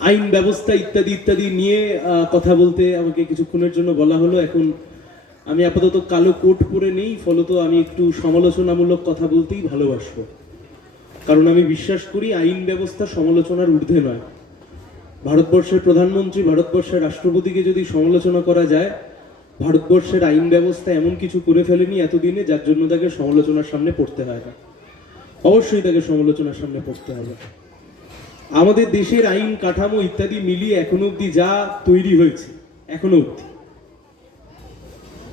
আইন ব্যবস্থা ইত্যাদি ইত্যাদি নিয়ে কথা বলতে আমাকে কিছুক্ষণের জন্য বলা হলো। এখন আমি আপাতত কালো কোট পরে নেই, ফলত আমি একটু সমালোচনামূলক কথা বলতেই ভালোবাসবো। কারণ আমি বিশ্বাস করি আইন ব্যবস্থা সমালোচনার ঊর্ধ্বে নয়। ভারতবর্ষের প্রধানমন্ত্রী, ভারতবর্ষের রাষ্ট্রপতিকে যদি সমালোচনা করা যায়, ভারতবর্ষের আইন ব্যবস্থা এমন কিছু করে ফেলেনি এতদিনে, যার জন্য তাকে সমালোচনার সামনে পড়তে হয় না। অবশ্যই তাকে সমালোচনার সামনে পড়তে হবে। আমাদের দেশের আইন, কাঠামো ইত্যাদি মিলিয়ে এখনও অবধি যা তৈরি হয়েছে, এখনও অবধি।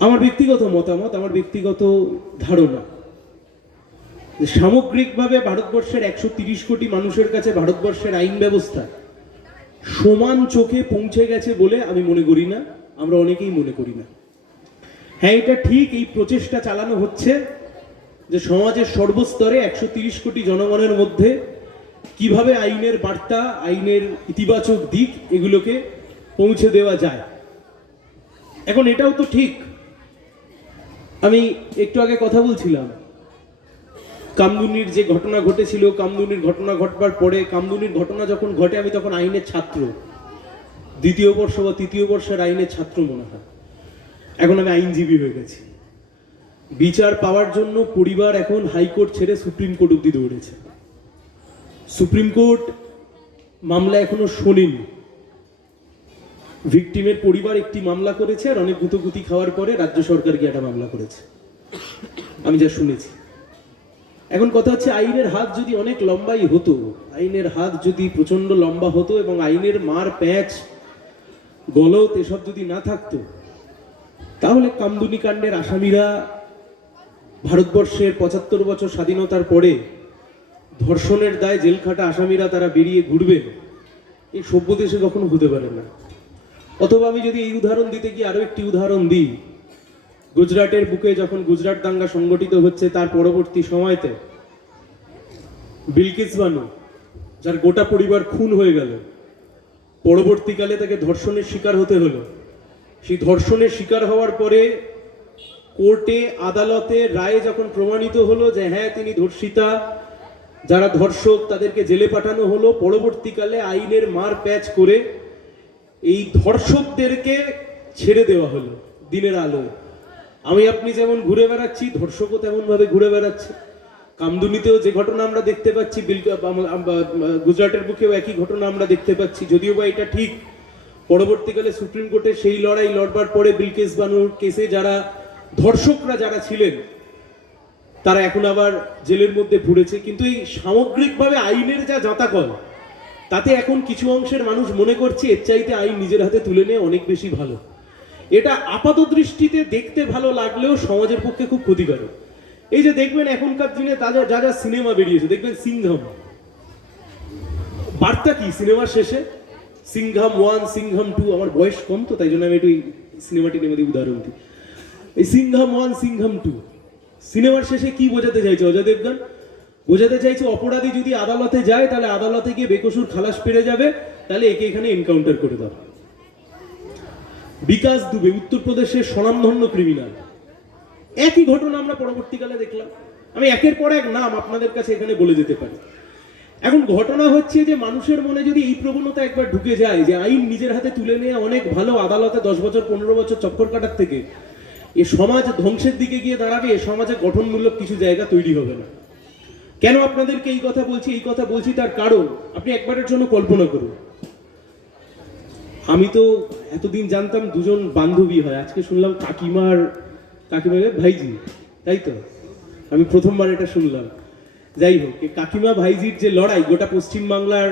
আমার ব্যক্তিগত মতামত, আমার ব্যক্তিগত ধারণা সামগ্রিকভাবে ভারতবর্ষের একশো তিরিশ কোটি মানুষের কাছে ভারতবর্ষের আইন ব্যবস্থা সমান চোখে পৌঁছে গেছে বলে আমি মনে করি না, আমরা অনেকেই মনে করি না। হ্যাঁ এটা ঠিক এই প্রচেষ্টা চালানো হচ্ছে যে সমাজের সর্বস্তরে একশো তিরিশ কোটি জনগণের মধ্যে কীভাবে আইনের বার্তা, আইনের ইতিবাচক দিক এগুলোকে পৌঁছে দেওয়া যায়? এখন এটাও তো ঠিক। আমি একটু আগে কথা বলছিলাম। কামদুনির যে ঘটনা ঘটেছিল, কামদুনির ঘটনা ঘটবার পরে, কামদুনির ঘটনা যখন ঘটে, আমি তখন আইনের ছাত্র। দ্বিতীয় বর্ষ বা তৃতীয় বর্ষের আইনের ছাত্র মনে হয়। এখন আমি আইনজীবী হয়ে গেছি। বিচার পাওয়ার জন্য পরিবার এখন হাইকোর্ট ছেড়ে সুপ্রিম কোর্ট অব্দি দৌড়েছে। সুপ্রিম কোর্ট মামলা এখনও শোনেনি। ভিকটিমের পরিবার একটি মামলা করেছে আর অনেক গুতগুতি খাওয়ার পরে রাজ্য সরকার গিয়ে একটা মামলা করেছে। আমি যা শুনেছি। এখন কথা হচ্ছে আইনের হাত যদি অনেক লম্বাই হতো, আইনের হাত যদি প্রচণ্ড লম্বা হতো এবং আইনের মার প্যাচ গলত এসব যদি না থাকতো, তাহলে কামদুনি কাণ্ডের আসামিরা ভারতবর্ষের পঁচাত্তর বছর স্বাধীনতার পরে ধর্ষণের দায় জেল খাটা আসামিরা তারা বেরিয়ে ঘুরবে। এই সভ্য দেশে কখনো হতে পারে না। অথবা আমি যদি এই উদাহরণ দিতে গিয়ে আরও একটি উদাহরণ দিই। গুজরাটের বুকে যখন গুজরাট দাঙ্গা সংগঠিত হচ্ছে তার পরবর্তী সময়তে, বিলকিস বানু, যার গোটা পরিবার খুন হয়ে গেল, পরবর্তীকালে তাকে ধর্ষণের শিকার হতে হলো। সেই ধর্ষণের শিকার হওয়ার পরে কোর্টে আদালতে রায়ে যখন প্রমাণিত হলো যে হ্যাঁ তিনি ধর্ষিতা যারা ধর্ষক, তাদেরকে জেলে পাঠানো হলো। পরবর্তীকালে আইনের মার প্যাচ করে এই ধর্ষকদেরকে ছেড়ে দেওয়া হলো দিনের আলো। আমি, আপনি যেমন ঘুরে বেড়াচ্ছি, ধর্ষকও তেমন ভাবে ঘুরে বেড়াচ্ছে। কামদুনিতেও যে ঘটনা আমরা দেখতে পাচ্ছি গুজরাটের বুকেও একই ঘটনা আমরা দেখতে পাচ্ছি। যদিও বা এটা ঠিক, পরবর্তীকালে সুপ্রিম কোর্টে সেই লড়াই লড়বার পরে বিলকেস বানুর কেসে যারা ধর্ষকরা যারা ছিলেন তারা এখন আবার জেলের মধ্যে ঘুরেছে কিন্তু এই সামগ্রিকভাবে আইনের যা জাঁতাকল তাতে এখন কিছু অংশের মানুষ মনে করছে, এর চাইতে আইন নিজের হাতে তুলে নিয়ে অনেক বেশি ভালো। এটা আপাত দৃষ্টিতে দেখতে ভালো লাগলেও সমাজের পক্ষে খুব ক্ষতিকারক। এই যে দেখবেন, এখনকার দিনে তাদের যা যা সিনেমা বেরিয়েছে, দেখবেন সিংঘম। বার্তা কি? সিনেমার শেষে, সিংঘাম ওয়ান, সিংঘাম টু, আমার বয়স কম তো, তাই জন্য আমি একটু সিনেমাটি নেমে দিই উদাহরণ দিই। এই সিংঘাম ওয়ান, সিংঘাম টু। সিনেমার শেষে কি বোঝাতে চাইছে অজয় দেবগান? বোঝাতে চাইছে অপরাধী যদি আদালতে যায়, তাহলে আদালতে গিয়ে বেকসুর খালাস পেরে যাবে, তাহলে একে এখানে এনকাউন্টার করে দাও বিকাশ দুবে, উত্তরপ্রদেশের স্বনামধন্য ক্রিমিনাল একই ঘটনা আমরা পরবর্তীকালে দেখলাম। আমি একের পর এক নাম আপনাদের কাছে এখানে বলে যেতে পারি। এখন ঘটনা হচ্ছে যে মানুষের মনে যদি এই প্রবণতা একবার ঢুকে যায় যে আইন নিজের হাতে তুলে নিয়ে অনেক ভালো আদালতে দশ বছর, পনেরো বছর চক্কর কাটার থেকে এ সমাজ ধ্বংসের দিকে গিয়ে দাঁড়াবে, এ সমাজে গঠনমূলক কিছু জায়গা তৈরি হবে না। কেন আপনাদেরকে এই কথা বলছি? এই কথা বলছি তার কারণ আপনি একবারের জন্য কল্পনা করুন। আমি তো এতদিন জানতাম দুজন বান্ধবী হয়। আজকে শুনলাম কাকিমার কাকিমার ভাইজি, তাই তো? আমি প্রথমবার এটা শুনলাম। যাই হোক কাকিমা ভাইজির যে লড়াই গোটা পশ্চিম বাংলার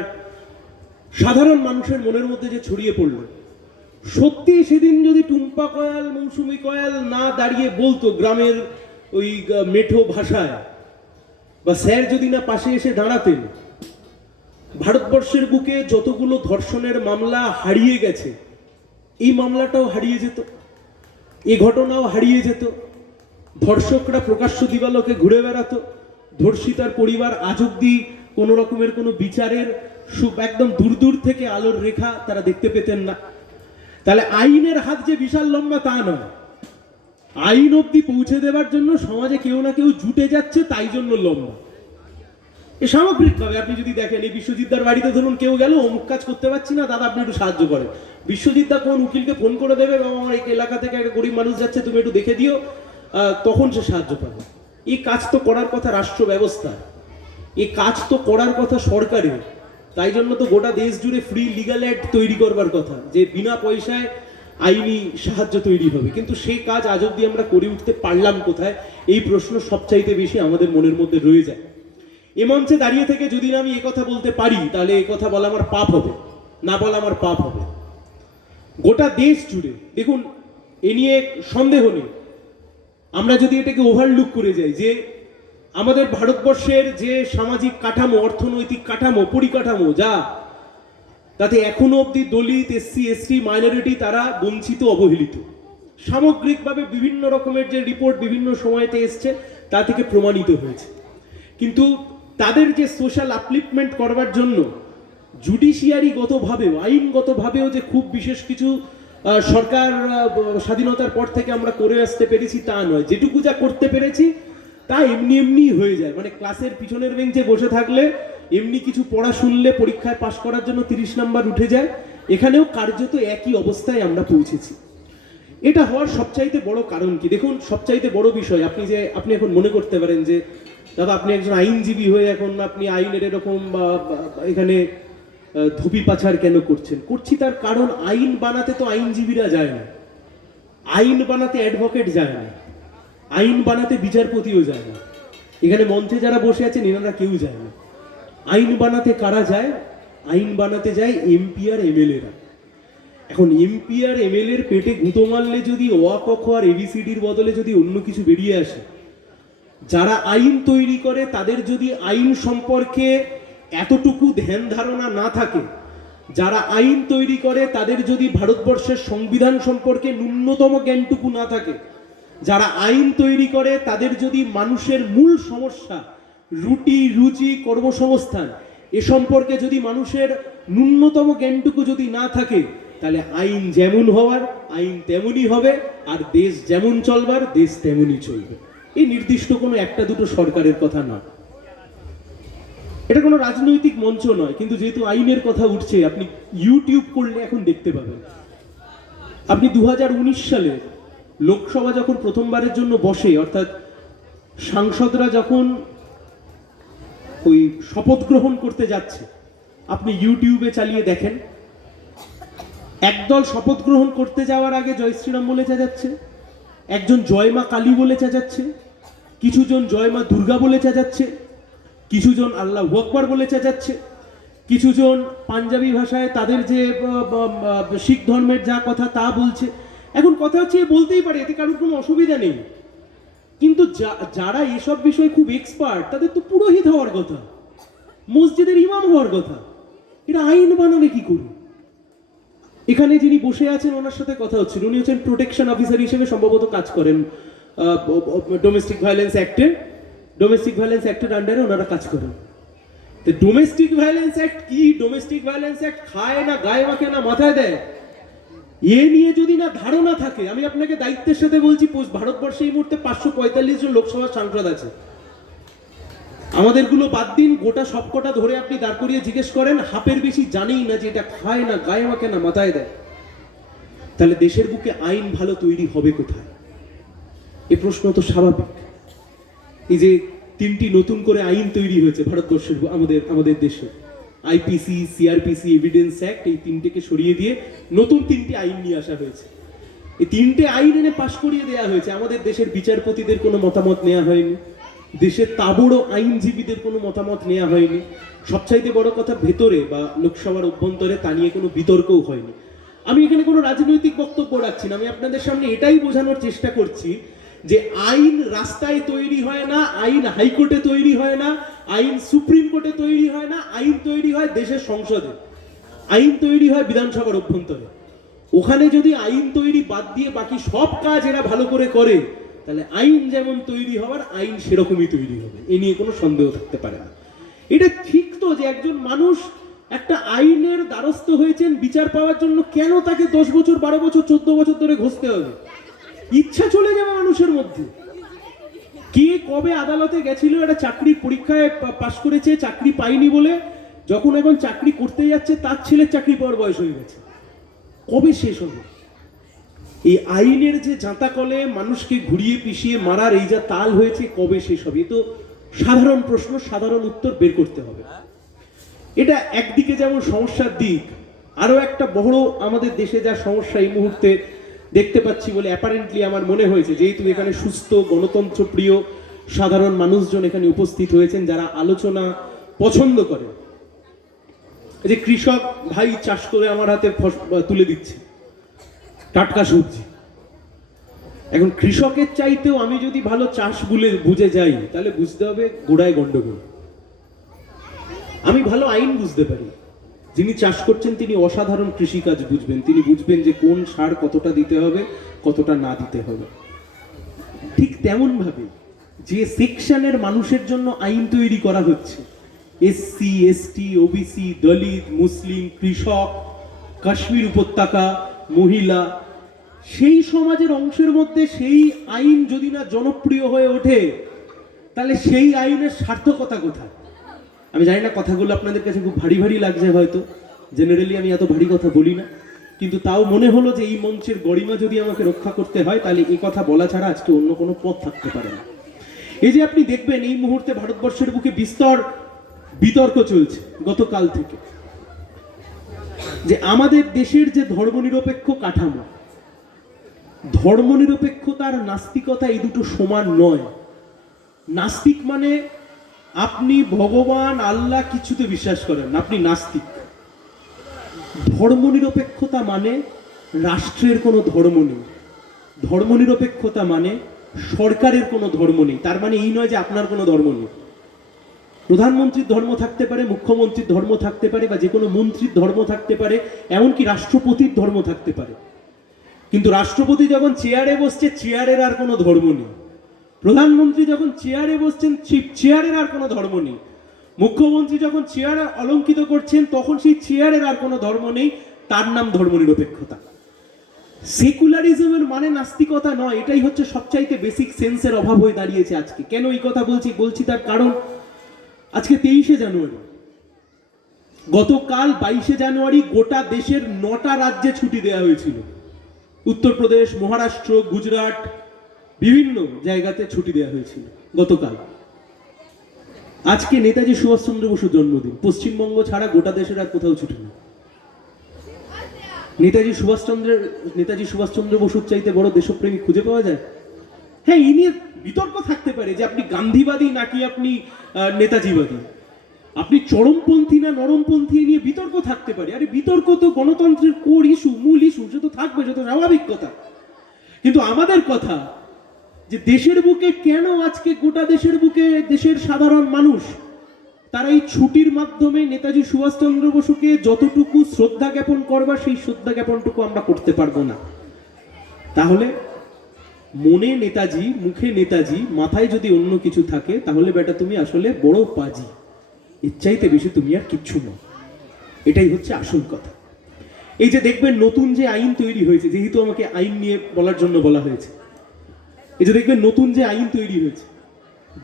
সাধারণ মানুষের মনের মধ্যে যে ছড়িয়ে পড়ল সত্যি সেদিন যদি টুম্পা কয়াল, মৌসুমি কয়াল না দাঁড়িয়ে বলতো গ্রামের ওই মেঠো ভাষায়, বা স্যার যদি না পাশে এসে দাঁড়াতেন, ভারতবর্ষের বুকে যতগুলো ধর্ষণের মামলা হারিয়ে গেছে, এই মামলাটাও হারিয়ে যেত, এই ঘটনাও হারিয়ে যেত, ধর্ষকরা প্রকাশ্য দিবালোকে ঘুরে বেড়াতো ধর্ষিতার পরিবার আজ অব্দি কোনো রকমের কোনো বিচারের একদম দূর দূর থেকে আলোর রেখা তারা দেখতে পেতেন না। তাহলে আইনের হাত যে বিশাল লম্বা তা নয়। আইন অব্দি পৌঁছে দেওয়ার জন্য সমাজে কেউ না কেউ জুটে যাচ্ছে, তাই জন্য লম্বা। এ সামগ্রিকভাবে আপনি যদি দেখেন, এই বিশ্বজিৎদার বাড়িতে ধরুন কেউ গেল অমুক কাজ করতে পারছি না, দাদা আপনি একটু সাহায্য করেন। বিশ্বজিৎদা কোন উকিলকে ফোন করে দেবে বাবা আমার এই এলাকা থেকে একটা গরিব মানুষ যাচ্ছে, তুমি একটু দেখে দিও তখন সে সাহায্য পাবে। এই কাজ তো করার কথা রাষ্ট্র ব্যবস্থা এই কাজ তো করার কথা সরকারের। তাই জন্য তো গোটা দেশ জুড়ে ফ্রি লিগাল অ্যাড তৈরি করবার কথা, যে বিনা পয়সায় আইনি সাহায্য তৈরি হবে। কিন্তু সেই কাজ আজ অব্দি আমরা করে উঠতে পারলাম কোথায়? এই প্রশ্ন সবচাইতে বেশি আমাদের মনের মধ্যে রয়ে যায়। এ মঞ্চে দাঁড়িয়ে থেকে যদি না আমি কথা বলতে পারি, তাহলে এই কথা বলা আমার পাপ হবে, না বলা আমার পাপ হবে। গোটা দেশ জুড়ে, দেখুন, এ নিয়ে সন্দেহ নেই। আমরা যদি এটাকে ওভারলুক করে যাই যে আমাদের ভারতবর্ষের যে সামাজিক কাঠামো, অর্থনৈতিক কাঠামো, পরিকাঠামো, যা, তাতে এখনও অবধি দলিত, এসসি, এসটি, মাইনরিটি, তারা বঞ্চিত, অবহেলিত। সামগ্রিকভাবে বিভিন্ন রকমের যে রিপোর্ট বিভিন্ন সময়তে এসছে, তা থেকে প্রমাণিত হয়েছে। কিন্তু তাদের যে সোশ্যাল আপলিফমেন্ট করবার জন্য জুডিশিয়ারিগতভাবেও আইনগতভাবেও যে খুব বিশেষ কিছু সরকার স্বাধীনতার পর থেকে আমরা করে আসতে পেরেছি তা নয়। যেটুকু যা করতে পেরেছি তা এমনি এমনি হয়ে যায়। মানে ক্লাসের পিছনের বেঞ্চে বসে থাকলে এমনি কিছু পড়া শুনলে পরীক্ষায় পাশ করার জন্য তিরিশ নাম্বার উঠে যায়। এখানেও কার্যত একই অবস্থায় আমরা পৌঁছেছি। এটা হওয়ার সবচাইতে বড় কারণ কি? দেখুন, সবচাইতে বড় বিষয়, আপনি যে, আপনি এখন মনে করতে পারেন যে, দাদা, আপনি একজন আইনজীবী হয়ে এখন আপনি আইনের এরকম বা এখানে ধুপি পাছার কেন করছেন? করছি তার কারণ আইন বানাতে তো আইনজীবীরা যায় না। আইন বানাতে অ্যাডভোকেট যায় না। আইন বানাতে বিচারপতিও যায় না। এখানে মঞ্চে যারা বসে আছেন, এনারা কেউ যায় না। আইন বানাতে কারা যায়? আইন বানাতে যায় এমপি আর এমএলএরা। এখন এমপি আর এমএলএ এর পেটে গুঁতো মারলে যদি খ আর এবিসিডির বদলে যদি অন্য কিছু বেরিয়ে আসে, যারা আইন তৈরি করে, তাদের যদি আইন সম্পর্কে এতটুকু ধ্যান ধারণা না থাকে, যারা আইন তৈরি করে, তাদের যদি ভারতবর্ষের সংবিধান সম্পর্কে ন্যূনতম জ্ঞানটুকু না থাকে যারা আইন তৈরি করে, তাদের যদি মানুষের মূল সমস্যা, রুটি রুচি কর্মসংস্থান, এ সম্পর্কে যদি মানুষের ন্যূনতম জ্ঞানটুকু যদি না থাকে, তাহলে আইন যেমন হওয়ার, আইন তেমনই হবে, আর দেশ যেমন চলবার, দেশ তেমনই চলবে। এই নির্দিষ্ট কোনো একটা দুটো সরকারের কথা না। এটা কোনো রাজনৈতিক মঞ্চ নয়, কিন্তু যেহেতু আইনের কথা উঠছে, আপনি ইউটিউব করলে এখন দেখতে পাবেন। আপনি দু হাজার উনিশ সালে লোকসভা যখন প্রথমবারের জন্য বসে, অর্থাৎ সাংসদরা যখন ওই শপথ গ্রহণ করতে যাচ্ছে, আপনি ইউটিউবে চালিয়ে দেখেন, একদল শপথ গ্রহণ করতে যাওয়ার আগে জয় শ্রীরাম বলে চেঁচাচ্ছে, একজন জয় মা কালী বলে চেঁচাচ্ছে, কিছুজন জয় মা দুর্গা বলে চেঁচাচ্ছে, কিছুজন আল্লাহ আকবার বলে চেঁচাচ্ছে, কিছুজন পাঞ্জাবি ভাষায় তাদের যে শিখ ধর্মের যা কথা তা বলছে এখন কথা হচ্ছে বলতেই পারে, এতে কারোর কোনো অসুবিধা নেই। কিন্তু যারা এসব বিষয়ে খুব এক্সপার্ট তাদের তো পুরোহিত হওয়ার কথা। মসজিদের ইমাম হওয়ার কথা। এটা আইন বানাবে কি করে? এখানে যিনি বসে আছেন, ওনার সাথে কথা হচ্ছিল। উনি হচ্ছেন প্রোটেকশন অফিসার হিসেবে সম্ভবত কাজ করেন ডোমেস্টিক ভায়োলেন্স অ্যাক্টে ডোমেস্টিক ভায়োলেন্স অ্যাক্টের আন্ডারে ওনারা কাজ করেন। তো ডোমেস্টিক ভায়োলেন্স অ্যাক্ট কি? ডোমেস্টিক ভায়োলেন্স অ্যাক্ট খায় না, গায়ে মাখে না, মাথায় দেয়? এ নিয়ে যদি না ধারণা থাকে, আমি আপনাকে দায়িত্বের সাথে বলছি ভারতবর্ষে এই মুহূর্তে পাঁচশো পঁয়তাল্লিশ জন লোকসভার সাংসদ আছে। আমাদেরগুলো বাদ দিন, গোটা সবকটা ধরে আপনি দাঁড় করিয়ে জিজ্ঞেস করেন হাফের বেশি জানেই না যে এটা খায় না, গায়ে মাখে না, মাথায় দেয়। তাহলে দেশের বুকে আইন ভালো তৈরি হবে কোথায়? এ প্রশ্ন তো স্বাভাবিক। এই যে তিনটি নতুন করে আইন তৈরি হয়েছে ভারতবর্ষের, আমাদের আমাদের দেশে। আইপিসি, সিআরপিসি এভিডেন্স অ্যাক্ট এই তিনটেকে সরিয়ে দিয়ে নতুন তিনটি আইন নিয়ে আসা হয়েছে। এই তিনটে আইন এনে পাশ করিয়ে দেওয়া হয়েছে। আমাদের দেশের বিচারপতিদের কোনো মতামত নেওয়া হয়নি। দেশের তাবড়ো আইনজীবীদের কোনো মতামত নেওয়া হয়নি। সবচাইতে বড় কথা ভেতরে বা লোকসভার অভ্যন্তরে তা নিয়ে কোনো বিতর্কও হয়নি। আমি এখানে কোনো রাজনৈতিক বক্তব্য রাখছি না। আমি আপনাদের সামনে এটাই বোঝানোর চেষ্টা করছি যে আইন রাস্তায় তৈরি হয় না, আইন হাইকোর্টে তৈরি হয় না, আইন সুপ্রিম কোর্টে তৈরি হয় না, আইন তৈরি হয় দেশের সংসদে। আইন তৈরি হয় বিধানসভার অভ্যন্তরে। ওখানে যদি আইন তৈরি বাদ দিয়ে বাকি সব কাজ এরা ভালো করে করে, তাহলে আইন যেমন তৈরি হওয়ার, আইন সেরকমই তৈরি হবে। এ নিয়ে কোনো সন্দেহ থাকতে পারে না। এটা ঠিক তো যে একজন মানুষ একটা আইনের দ্বারস্থ হয়েছেন, বিচার পাওয়ার জন্য কেন তাকে দশ বছর, বারো বছর, চোদ্দ বছর ধরে ঘষতে হবে? ইচ্ছা চলে যাবে মানুষের মধ্যে। কে কবে আদালতে গেছিল, একটা চাকরি পরীক্ষায় পাশ করেছে, চাকরি পাইনি বলে, যখন এখন চাকরি করতে যাচ্ছে, তার ছেলের চাকরি পাওয়ার বয়স হয়ে গেছে। কবে শেষ হবে এই আইনের যে জাঁতাকলে মানুষকে ঘুরিয়ে পিষিয়ে মারার এই যা তাল হয়েছে, কবে শেষ হবে? তো সাধারণ প্রশ্ন, সাধারণ উত্তর বের করতে হবে। এটা একদিকে যেমন সমস্যার দিক আরও একটা বড় আমাদের দেশে যা সমস্যা এই মুহূর্তে দেখতে পাচ্ছি বলে অ্যাপারেন্টলি আমার মনে হয়েছে, যেহেতু এখানে সুস্থ, গণতন্ত্র প্রিয়, সাধারণ মানুষজন এখানে উপস্থিত হয়েছেন যারা আলোচনা পছন্দ করে। যে কৃষক ভাই চাষ করে আমার হাতে তুলে দিচ্ছে, টাটকা সবজি। এখন কৃষকের চাইতেও আমি যদি ভালো চাষ বুলে, বুঝে যাই, তাহলে বুঝতে হবে গোড়ায় গন্ডগোল। আমি ভালো আইন বুঝতে পারি। যিনি চাষ করছেন, তিনি অসাধারণ কৃষিকাজ বুঝবেন। তিনি বুঝবেন যে কোন সার কতটা দিতে হবে, কতটা না দিতে হবে। ঠিক তেমন ভাবে যে সেকশনের মানুষের জন্য আইন তৈরি করা হচ্ছে SC ST OBC, Dalit, Muslim, কৃষক, কাশ্মীর উপত্যকা, মহিলা, সেই সমাজের অংশের মধ্যে সেই আইন যদি না জনপ্রিয় হয়ে ওঠে, তাহলে সেই আইনের সার্থকতা কোথায়? আমি জানি না কথাগুলো আপনাদের কাছে খুব ভারী ভারী লাগছে হয়তো। জেনারেলি আমি এত ভারী কথা বলি না। কিন্তু তাও মনে হলো যে এই মঞ্চের গরিমা যদি আমাকে রক্ষা করতে হয়, তাহলে এই কথা বলা ছাড়া আজকে অন্য কোনো পথ থাকতে পারে না। এই যে আপনি দেখবেন এই মুহূর্তে ভারতবর্ষের বুকে বিস্তর বিতর্ক চলছে গতকাল থেকে। যে আমাদের দেশের যে ধর্মনিরপেক্ষ কাঠামো, ধর্মনিরপেক্ষতার নাস্তিকতা এই দুটো সমান নয়। নাস্তিক মানে আপনি ভগবান, আল্লাহ কিছুতে বিশ্বাস করেন আপনি নাস্তিক। ধর্মনিরপেক্ষতা মানে রাষ্ট্রের কোনো ধর্ম নেই। ধর্মনিরপেক্ষতা মানে সরকারের কোনো ধর্ম নেই। তার মানে এই নয় যে আপনার কোনো ধর্ম নেই। প্রধানমন্ত্রীর ধর্ম থাকতে পারে, মুখ্যমন্ত্রীর ধর্ম থাকতে পারে, বা যে কোনো মন্ত্রীর ধর্ম থাকতে পারে, এমনকি রাষ্ট্রপতির ধর্ম থাকতে পারে। কিন্তু রাষ্ট্রপতি যখন চেয়ারে বসছে, চেয়ারের আর কোনো ধর্ম নেই। প্রধানমন্ত্রী যখন চেয়ারে বসছেন চেয়ারের আর কোনো ধর্ম নেই। মুখ্যমন্ত্রী যখন চেয়ারে অলঙ্কিত করছেন, তখন সেই চেয়ারের আর কোনো ধর্ম নেই, তার নাম ধর্মনিরপেক্ষতা। সেকুলারিজমের মানে নাস্তিকতা নয়, এটাই হচ্ছে সবচাইতে বেসিক সেন্সের অভাব হয়ে দাঁড়িয়েছে আজকে। কেন এই কথা বলছি? বলছি তার কারণ, আজকে তেইশে জানুয়ারি। গতকাল বাইশে জানুয়ারি গোটা দেশের নটা রাজ্যে ছুটি দেওয়া হয়েছিল। উত্তরপ্রদেশ, মহারাষ্ট্র, গুজরাট বিভিন্ন জায়গাতে ছুটি দেওয়া হয়েছিল গতকাল। আজকে নেতাজি সুভাষচন্দ্র বসুর জন্মদিন। পশ্চিমবঙ্গ ছাড়া গোটা দেশের আর কোথাও ছুটি নেই। নেতাজি সুভাষচন্দ্রের, নেতাজি সুভাষচন্দ্র বসুর চাইতে বড় দেশপ্রেমী খুঁজে পাওয়া যায়? হ্যাঁ এই নিয়ে বিতর্ক থাকতে পারে যে আপনি গান্ধীবাদী নাকি আপনি নেতাজিবাদী। আপনি চরমপন্থী না নরমপন্থী নিয়ে বিতর্ক থাকতে পারে। আরে বিতর্ক তো গণতন্ত্রের কোর ইস্যু, মূল ইস্যু, সে তো থাকবে, সে তো স্বাভাবিক কথা। কিন্তু আমাদের কথা যে দেশের বুকে কেন আজকে গোটা দেশের বুকে দেশের সাধারণ মানুষ তারা এই ছুটির মাধ্যমে নেতাজি সুভাষচন্দ্র বসুকে যতটুকু শ্রদ্ধা জ্ঞাপন করবার, সেই শ্রদ্ধা জ্ঞাপনটুকু আমরা করতে পারব না। তাহলে মনে নেতাজি, মুখে নেতাজি, মাথায় যদি অন্য কিছু থাকে, তাহলে বেটা তুমি আসলে বড় পাজি। এর চাইতে বেশি তুমি আর কিচ্ছু নও। এটাই হচ্ছে আসল কথা। এই যে দেখবেন নতুন যে আইন তৈরি হয়েছে, যেহেতু আমাকে আইন নিয়ে বলার জন্য বলা হয়েছে এই যে দেখবেন নতুন যে আইন তৈরি হয়েছে,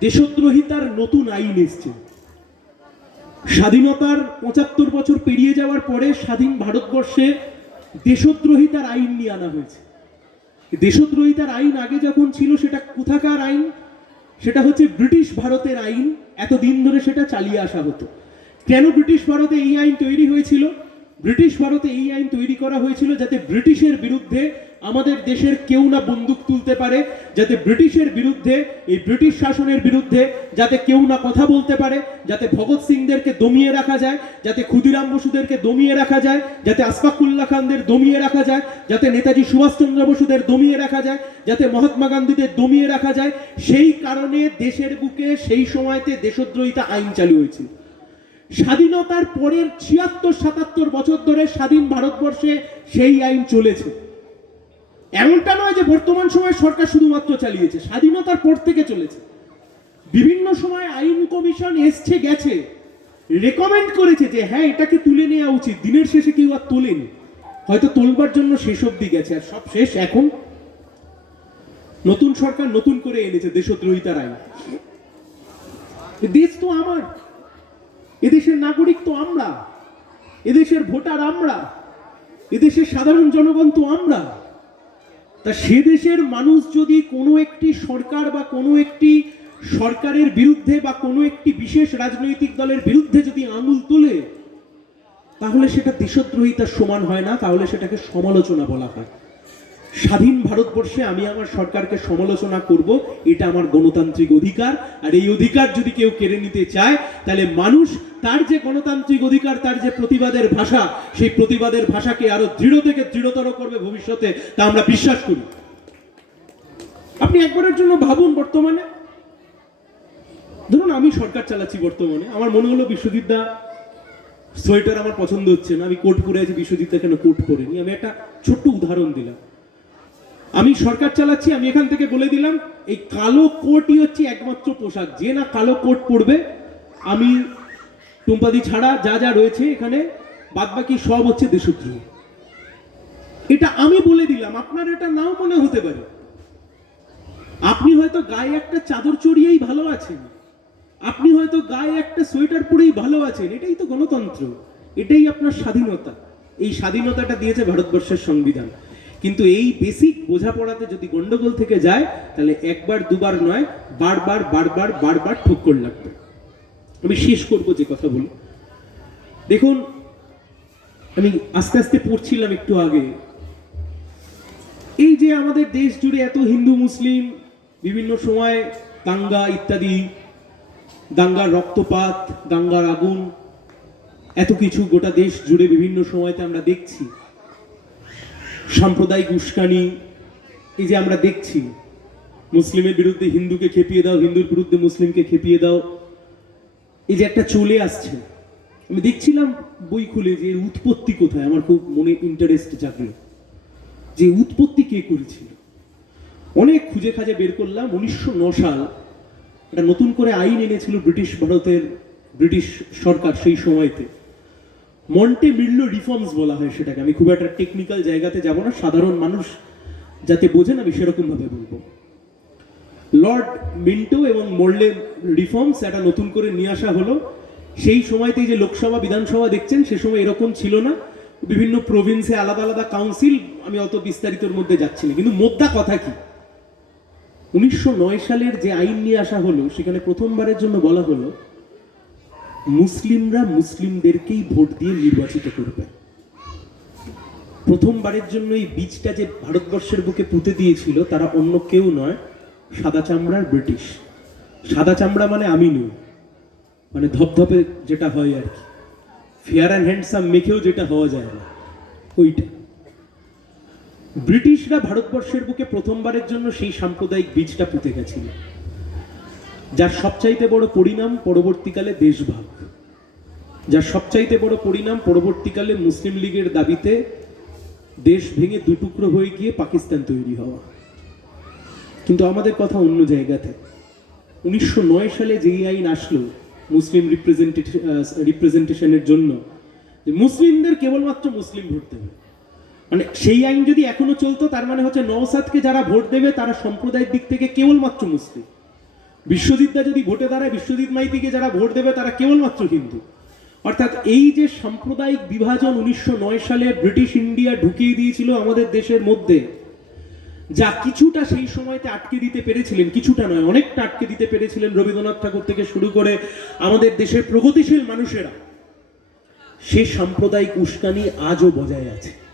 দেশদ্রোহিতার নতুন আইন এসছে। স্বাধীনতার পঁচাত্তর বছর পেরিয়ে যাওয়ার পরে স্বাধীন ভারতবর্ষে দেশদ্রোহিতার আইন নিয়ে আনা হয়েছে। দেশদ্রোহিতার আইন আগে যখন ছিল, সেটা কোথাকার আইন? সেটা হচ্ছে ব্রিটিশ ভারতের আইন। এতদিন ধরে সেটা চালিয়ে আসা হতো। কেন ব্রিটিশ ভারতে এই আইন তৈরি হয়েছিল? ব্রিটিশ ভারতে এই আইন তৈরি করা হয়েছিল যাতে ব্রিটিশের বিরুদ্ধে আমাদের দেশের কেউ না বন্দুক তুলতে পারে, যাতে ব্রিটিশের বিরুদ্ধে, এই ব্রিটিশ শাসনের বিরুদ্ধে যাতে কেউ না কথা বলতে পারে, যাতে ভগৎ সিংদেরকে দমিয়ে রাখা যায়, যাতে ক্ষুদিরাম বসুদেরকে দমিয়ে রাখা যায়, যাতে আসফাকুল্লাহ খানদের দমিয়ে রাখা যায়, যাতে নেতাজি সুভাষচন্দ্র বসুদের দমিয়ে রাখা যায়, যাতে মহাত্মা গান্ধীদের দমিয়ে রাখা যায়, সেই কারণে দেশের বুকে সেই সময়তে দেশদ্রোহিতা আইন চালু হয়েছিল। স্বাধীনতার পরের ছিয়াত্তর সাতাত্তর বছর ধরে স্বাধীন ভারতবর্ষে সেই আইন চলেছে। এমনটা নয় যে বর্তমান সময়ে সরকার শুধুমাত্র চালিয়েছে, স্বাধীনতার পর থেকে চলেছে। বিভিন্ন সময় আইন কমিশন এসছে, গেছে রেকমেন্ড করেছে যে হ্যাঁ এটাকে তুলে নেওয়া উচিত। দিনের শেষে কেউ আর তোলেনি। হয়তো তোলবার জন্য শেষ অব্দি গেছে, আর সব শেষ এখন। নতুন সরকার নতুন করে এনেছে দেশদ্রোহিতার আইন। দেশ তো আমার। এদেশের নাগরিক তো আমরা। এদেশের ভোটার আমরা। এদেশের সাধারণ জনগণ তো আমরা। তা সে দেশের মানুষ যদি কোনো একটি সরকার বা কোনো একটি সরকারের বিরুদ্ধে বা কোনো একটি বিশেষ রাজনৈতিক দলের বিরুদ্ধে যদি আঙুল তোলে, তাহলে সেটা দেশদ্রোহিতার সমান হয় না, তাহলে সেটাকে সমালোচনা বলা হয়। স্বাধীন ভারতবর্ষে আমি আমার সরকারকে সমালোচনা করব, এটা আমার গণতান্ত্রিক অধিকার, আর এই অধিকার যদি কেউ কেড়ে নিতে চায়, তাহলে মানুষ তার যে গণতান্ত্রিক অধিকার, তার যে প্রতিবাদের ভাষা, সেই প্রতিবাদের ভাষাকে আরও দৃঢ় থেকে দৃঢ়তর করবে ভবিষ্যতে, তা আমরা বিশ্বাস করি। আপনি একবারের জন্য ভাবুন বর্তমানে। ধরুন আমি সরকার চালাচ্ছি বর্তমানে, আমার মনে হলো বিশ্বজিৎ দা সোয়েটার আমার পছন্দ হচ্ছে না, আমি কোট পরে আছি, বিশ্বজিৎ দা কেন কোট পরিনি? আমি একটা ছোট্ট উদাহরণ দিলাম। আমি সরকার চালাচ্ছি, আমি এখান থেকে বলে দিলাম, এই কালো কোটই হচ্ছে একমাত্র পোশাক, যে না কালো কোট পরবে, আমি টুম্পাদি ছাড়া যা যা রয়েছে এখানে বাদ বাকি সব হচ্ছে দেশদ্রোহী। এটা আমি বলে দিলাম, আপনার এটা নাও মনে হতে পারে। আপনি হয়তো গায়ে একটা চাদর চড়িয়েই ভালো আছেন। আপনি হয়তো গায়ে একটা সোয়েটার পরেই ভালো আছেন, এটাই তো গণতন্ত্র। এটাই আপনার স্বাধীনতা। এই স্বাধীনতাটা দিয়েছে ভারতবর্ষের সংবিধান। কিন্তু এই বেসিক বোঝাপড়াতে যদি গন্ডগোল থেকে যায়, তাহলে একবার, দুবার নয়, বারবার বারবার বারবার ঠক্কর লাগবে। আমি শেষ করব যে কথা বলি দেখুন, আমি আস্তে আস্তে পড়ছিলাম একটু আগে। এই যে আমাদের দেশ জুড়ে এত হিন্দু, মুসলিম, বিভিন্ন সময় দাঙ্গা ইত্যাদি, দাঙ্গার রক্তপাত, দাঙ্গার আগুন, এত কিছু গোটা দেশ জুড়ে বিভিন্ন সময়তে আমরা দেখছি। সাম্প্রদায়িক উস্কানি, এই যে আমরা দেখছি। মুসলিমের বিরুদ্ধে হিন্দুকে খেপিয়ে দাও, হিন্দুর বিরুদ্ধে মুসলিমকে খেপিয়ে দাও এই যে একটা চলে আসছে, আমি দেখছিলাম বই খুলে যে এর উৎপত্তি কোথায়, আমার খুব মনে ইন্টারেস্ট জাগলো। যে উৎপত্তি কে করেছিল? অনেক খুঁজে খাজে বের করলাম, উনিশশো ন সাল একটা নতুন করে আইন এনেছিল ব্রিটিশ ভারতের ব্রিটিশ সরকার সেই সময়তে। মন্টে মিল্লো রিফর্মস বলা হয় সেটাকে। আমি খুব একটা টেকনিক্যাল জায়গাতে যাব না, সাধারণ মানুষ যাতে বোঝেন, আমি সেরকমভাবে বলব। লর্ড মিন্টো এবং মোল্লে রিফর্মস একটা নতুন করে নিয়ে আসা হলো। সেই সময়তে যে লোকসভা, বিধানসভা দেখছেন, সে সময় এরকম ছিল না। বিভিন্ন প্রভিন্সে আলাদা আলাদা কাউন্সিল আমি অত বিস্তারিতর মধ্যে যাচ্ছি না। কিন্তু মোদ্দা কথা কি? উনিশশো নয় সালের যে আইন নিয়ে আসা হলো, সেখানে প্রথমবারের জন্য বলা হলো, মুসলিমরা মুসলিমদেরকেই ভোট দিয়ে নির্বাচিত করবে। প্রথমবারের জন্য এই বীজটা যে ভারতবর্ষের বুকে পুঁতে দিয়েছিল, তারা অন্য কেউ নয়, সাদা চামড়ার ব্রিটিশ। সাদা চামড়া মানে আমি নই। মানে ধপধপে যেটা হয় আর কি। ফেয়ার অ্যান্ড হ্যান্ডসাম মেখেও যেটা হওয়া যায় না। ওইটা। ব্রিটিশরা ভারতবর্ষের বুকে প্রথমবারের জন্য সেই সাম্প্রদায়িক বীজটা পুঁতে গেছিল। যার সবচাইতে বড় পরিণাম পরবর্তীকালে দেশভাগ। যার সবচাইতে বড় পরিণাম পরবর্তীকালে মুসলিম লীগের দাবিতে দেশ ভেঙে দুটুকরো হয়ে গিয়ে পাকিস্তান তৈরি হওয়া। কিন্তু আমাদের কথা অন্য জায়গাতে উনিশশো নয় সালে যেই আইন আসলো মুসলিম রিপ্রেজেন্টেশন রিপ্রেজেন্টেশনের জন্য মুসলিমদের কেবলমাত্র মুসলিম ভোট দেবে। মানে সেই আইন যদি এখনও চলতো, তার মানে হচ্ছে নওসাদকে যারা ভোট দেবে, তারা সম্প্রদায়ের দিক থেকে কেবলমাত্র মুসলিম। বিশ্বজিৎদা যদি ভোটে দাঁড়ায়, বিশ্বজিৎ মাইতিকে যারা ভোট দেবে, তারা কেবলমাত্র হিন্দু। অর্থাৎ এই যে সাম্প্রদায়িক বিভাজন উনিশশো নয় সালে ব্রিটিশ ইন্ডিয়া ঢুকিয়ে দিয়েছিল আমাদের দেশের মধ্যে যা কিছুটা সেই সময়তে আটকে দিতে পেরেছিলেন, কিছুটা নয়, অনেকটা আটকে দিতে পেরেছিলেন রবীন্দ্রনাথ ঠাকুর থেকে শুরু করে আমাদের দেশের প্রগতিশীল মানুষেরা। সে সাম্প্রদায়িক উস্কানি আজও বজায় আছে।